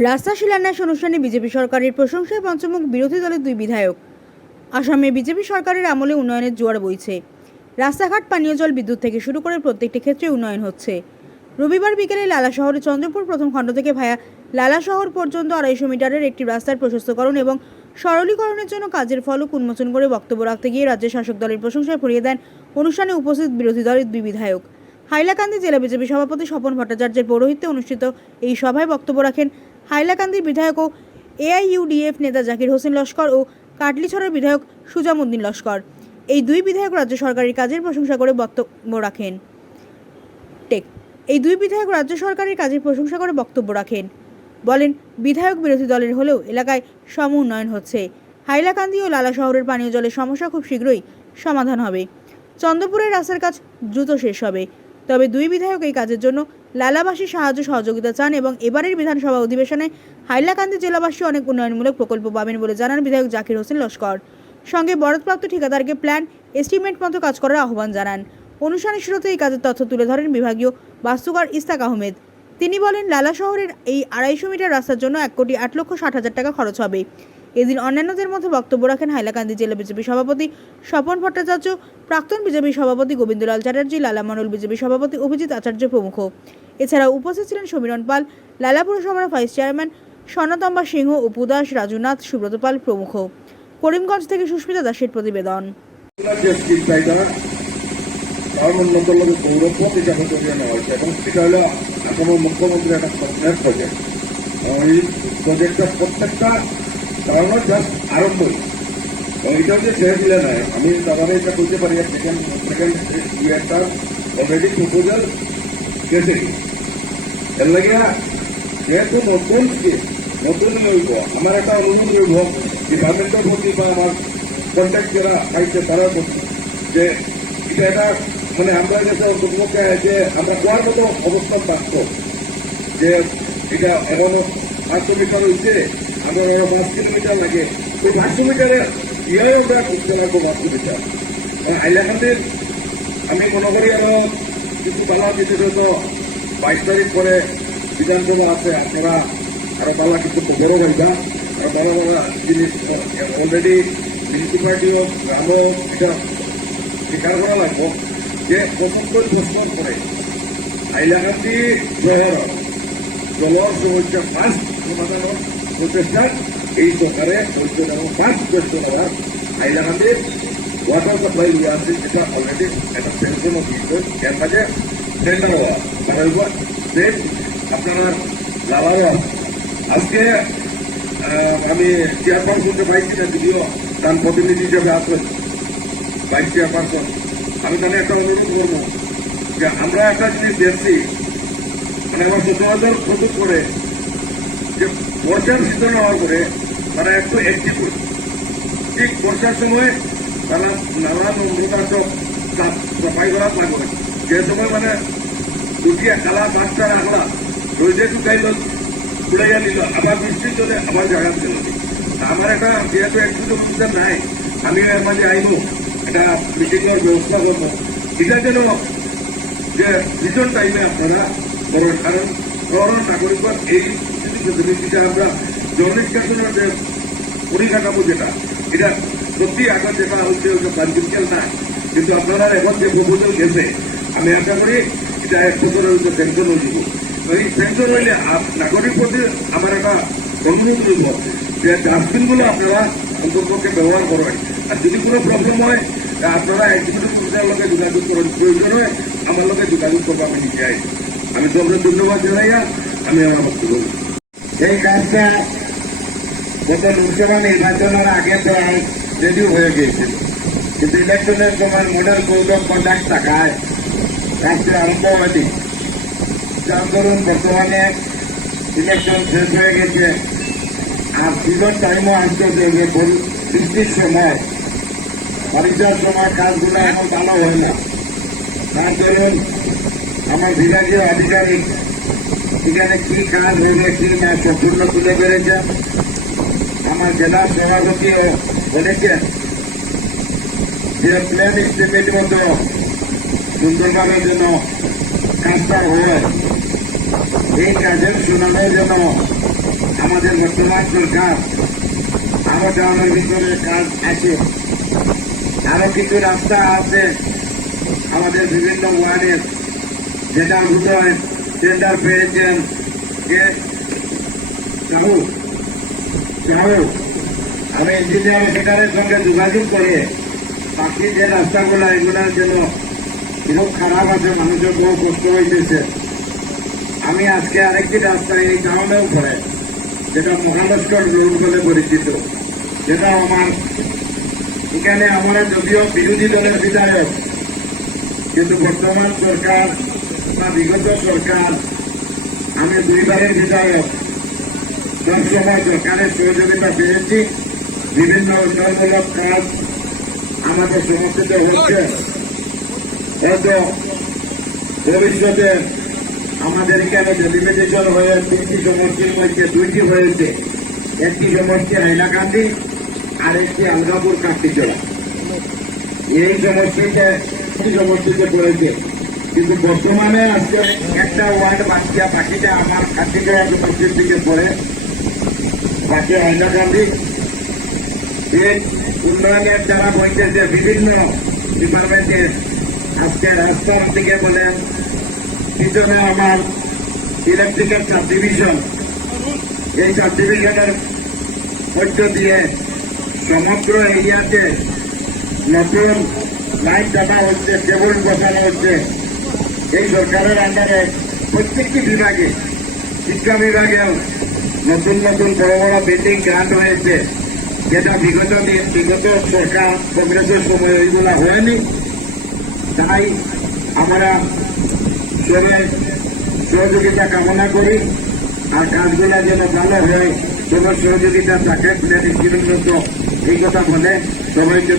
রাস্তা শিলান্যাস অনুষ্ঠানে বিজেপি সরকারের প্রশংসায় পঞ্চমুখ বিরোধী দলের দুই বিধায়ক। আসামে বিজেপি সরকারের আমলে উন্নয়নের জোয়ার বইছে। রাস্তাঘাট, পানীয় জল, বিদ্যুৎ থেকে শুরু করে প্রত্যেকটি ক্ষেত্রে উন্নয়ন হচ্ছে। রবিবার বিকেলে লালা শহরে চন্দ্রপুর প্রথম খণ্ড থেকে ভায়া লালা শহর পর্যন্ত আড়াইশো মিটারের একটি রাস্তার প্রশস্তকরণ এবং সরলীকরণের জন্য কাজের ফলক উন্মোচন করে বক্তব্য রাখতে গিয়ে রাজ্যের শাসক দলের প্রশংসায় ভরিয়ে দেন অনুষ্ঠানে উপস্থিত বিরোধী দলের দুই বিধায়ক। হাইলাকান্দি জেলা বিজেপি সভাপতি স্বপন ভট্টাচার্যের পৌরোহিত্যে অনুষ্ঠিত এই সভায় বক্তব্য রাখেন হাইলাকান্দির বিধায়ক ও এআইইউডিএফ নেতা জাকির হোসেন লস্কর ও কাটলিছড়ার বিধায়ক সুজামুদ্দিন লস্কর। এই দুই বিধায়ক রাজ্য সরকারের কাজের প্রশংসা করে বক্তব্য রাখেন। টেক, এই দুই বিধায়ক রাজ্য সরকারের কাজের প্রশংসা করে বক্তব্য রাখেন। বলেন, বিধায়ক বিরোধী দলের হলেও এলাকায় সম উন্নয়ন হচ্ছে। হাইলাকান্দি ও লালা শহরের পানীয় জলের সমস্যা খুব শীঘ্রই সমাধান হবে। চন্দ্রপুরের রাস্তার কাজ দ্রুত শেষ হবে। তবে দুই বিধায়ক এই কাজের জন্য লালাবাসী সাহায্য সহযোগিতা চান এবং এবারের বিধানসভা অধিবেশনে হাইলাকান্দি জেলাবাসী অনেক উন্নয়নমূলক প্রকল্প পাবেন বলে জানান বিধায়ক জাকির হোসেন লস্কর। সঙ্গে বরাদপ্রাপ্ত ঠিকাদারকে প্ল্যান এস্টিমেট মতো কাজ করার আহ্বান জানান। অনুষ্ঠানের শুরুতে এই কাজের তথ্য তুলে ধরেন বিভাগীয় বাস্তুকার ইস্তাক আহমেদ। তিনি বলেন, লালা শহরের এই আড়াইশো মিটার রাস্তার জন্য এক কোটি আট লক্ষ ষাট হাজার টাকা খরচ হবে। এদিন অন্যান্যদের মধ্যে বক্তব্য রাখেন হাইলাকান্দি জেলা বিজেপি সভাপতি স্বপন ভট্টাচার্য, প্রাক্তন বিজেপি সভাপতি গোবিন্দলাল চ্যাটার্জি, লালা মণ্ডল বিজেপি সভাপতি অভিজিৎ আচার্য প্রমুখ। এছাড়া উপস্থিত ছিলেন সমীরণ পাল, লালা পুরসভার ভাইস চেয়ারম্যান স্বর্ণতম্বা সিংহ, অপু দাস রাজুনাথ সুব্রত পাল প্রমুখ। করিমগঞ্জ থেকে সুস্মিতা দাসের প্রতিবেদন। যে স্কিল চাহিদা তার উন্নতর লগে গৌরব হিসাবে করিয়ে নেওয়া হয়েছে এবং সেটা হলো আসামের মুখ্যমন্ত্রীর একটা প্রজেক্ট প্রত্যেকটা কারণ জাস্ট আরম্ভই এবং এটা যে শেষ দিলে নাই, আমি তারপরে এটা বলতে পারি সেকেন্ড ইয়ারটা অলরেডি প্রপোজাল গেছে এর লাগে যেহেতু নতুন নতুন লইব, আমার একটা অনুরোধ লইব ডিপার্টমেন্টের প্রতি বা আমার কন্ট্যাক্ট যারা পাইছে তারা যে, এটা একটা মানে আমরা কাছে অন্তর্ভুক্ত যে আমরা কোয়ার মতো অবস্থান পাচ্ছ, যে এটা এখনও মিটার হয়েছে আমার আরও পাঁচ কিলোমিটার লাগে ওই পাঁচশো মিটারে ইয়েও আমরা করতে লাগবো পাঁচশো মিটার হাইলাকান্দির আমি মনে করি আরও কিছু বালা কিছু তো বাইশ তারিখ পরে বিধানসভা আছে আপনারা আরও বালা কিছু বড় হইবা আর বড় বড় জিনিস অলরেডি মিউনিসিপালিটিও গ্রামও এটা স্বীকার করা লাগবো যে প্রথম করে প্রশ্ন করে হাইলাকান্দি শহর জলর সমস্যা ফার্স্ট সমাধানের প্রচেষ্টা এই সরকারে এবং ফার্স্ট চেষ্টা করা হাইলাকান্দির ওয়াটার সাপ্লাই আছে যেটা অলরেডি একটা পেনশন দিয়েছে এর মাঝে টেন্ডার হওয়া মানে হইব যে আপনারা লাভারও আজকে আমি চেয়ারপারসনকে পাইছি না, যদিও তার প্রতিনিধি হিসেবে আসবেন ভাইস চেয়ারপারসন আমি তাহলে একটা অনুরোধ করব যে আমরা একটা জিনিস দেখছি মানে আমার সচরাচর প্রস্তুত করে বর্ষার সিজন হওয়ার পরে তারা একটু অ্যাক্টিভ হয় ঠিক বর্ষার সময় তারা নানান নম্রতা সব সাফ সাফাই করা লাগবে যে সময় মানে দুটিয়া কালা পাঁচটা রাখলা রোজে ঢুকাইল উড়াইয়া নিল, আবার বৃষ্টির জন্য আবার জায়গা ছিল আমার একটা যেহেতু একটু সুবিধা নাই, আমি এর মাঝে আইব, একটা মিটিংয়ের ব্যবস্থা করব। এটা যেন যে ভীষণ টাইমে আপনারা করেন কারণ শহর নাগরিকগণ এই প্রতিনিধিটা আমরা জননিষ্কাশনের যে পরিকাঠামো যেটা, এটা সত্যি আগে যেটা হচ্ছে, ওটা বাণিজ্যিক না। কিন্তু আপনারা এখন যে প্রপোজাল গেছে, আমি আশা করি এটা এক বছরের হচ্ছে পেনশন হয়ে যাব। এই পেনশন হইলে নাগরিক প্রতি আমার একটা অনুরোধ করব যে ডাস্টবিনগুলো আপনারা অন্তর্পক্ষে ব্যবহার করবেন আর যদি কোনো প্রবলেম হয় আপনারা লোকে যোগাযোগ করেন প্রয়োজন হয়, আমার লোকে যোগাযোগ করব, আমি নিজে আই আমি তোমাদের ধন্যবাদ জানাইয়া আমি আমার বক্তব্য। এই কাজটা গত লোকসভা নির্বাচনের আগে প্রায় রেডি হয়ে গিয়েছিল, কিন্তু ইলেকশনের সময় মডেল কোড অফ কন্ডাক্ট থাকায় কাজটা আরম্ভ হয়নি যার ধরুন বর্তমানে ইলেকশন শেষ হয়ে গেছে, আর পুজোর টাইমও আসতেছে যে বৃষ্টির সময় বাড়িটার সময় কাজগুলো এখন ভালো হয় না তার ধরুন আমার বিভাগীয় আধিকারিক, এখানে কি কাজ হইবে কি না, সম্পূর্ণ তুলে বেড়েছে আমার জেলা সভাপতিও বলেছেন যে প্ল্যান এস্টিমেট মতো সুন্দরভাবে যেন কাজটা হয়। এই কাজের শুনানোর জন্য আমাদের বর্তমান সরকার আরও গ্রামের ভিতরে কাজ আছে। আরও কিছু রাস্তা আছে আমাদের বিভিন্ন ওয়ার্ডের। যেটা উদয় টেন্ডার পেয়েছেন যে সাহু সাহু আমি ইঞ্জিনিয়ার সেখানের সঙ্গে যোগাযোগ করে বাকি যে রাস্তাগুলো, এগুলোর জন্য খুব খারাপ আছে, মানুষের বহু কষ্ট হইতেছে। আমি আজকে আরেকটি রাস্তা এই টাউনেও পড়ে যেটা মহালস্কর রোড বলে পরিচিত, যেটা আমার এখানে আমরা যদিও বিরোধী দলের বিধায়ক কিন্তু বর্তমান সরকার বা বিগত সরকার, আমি দুইবারের বিধায়ক সবসময় সরকারের সহযোগিতা পেয়েছি, বিভিন্ন উন্নয়নমূলক কাজ আমাদের সমর্থিত হচ্ছে। হয়তো ভবিষ্যতে আমাদের এখানে ডেলিমিটেশন হয়ে তিনটি সমষ্টির মধ্যে দুইটি হয়েছে, একটি সমষ্টি হাইলাকান্দি আর একটি আলগাপুর কান্তিচড়া এই সমষ্টিতে সমষ্টিতে পড়েছে। কিন্তু বর্তমানে আজকে একটা ওয়ার্ড বাচ্চা বাকিটা আমার কান্তিচড়া সমষ্টির দিকে পড়ে। বাকি হাইলাকান্দি এই উন্নয়নের যারা বলতেছে বিভিন্ন ডিপার্টমেন্টের আজকে দিকে বলেন পিছনে আমার ইলেকট্রিক্যাল সাব ডিভিশন এই সাব ডিভিশনের মধ্য দিয়ে সমগ্র এরিয়াতে নতুন লাইন টানা হচ্ছে, কেবল বসানো হচ্ছে। এই সরকারের আন্ডারে প্রত্যেকটি বিভাগে, শিক্ষা বিভাগেও নতুন নতুন বড় বড় বিল্ডিং গ্রান্ট হয়েছে। যেটা বিগত দিন বিগত সরকার কংগ্রেসের সময় ওইগুলা হয়নি। তাই আমরা সবাই সহযোগিতা কামনা করি। আর কাজগুলা যেন ভালো হয় তোমার সহযোগিতা থাকে এই কথা বলে সবাইকে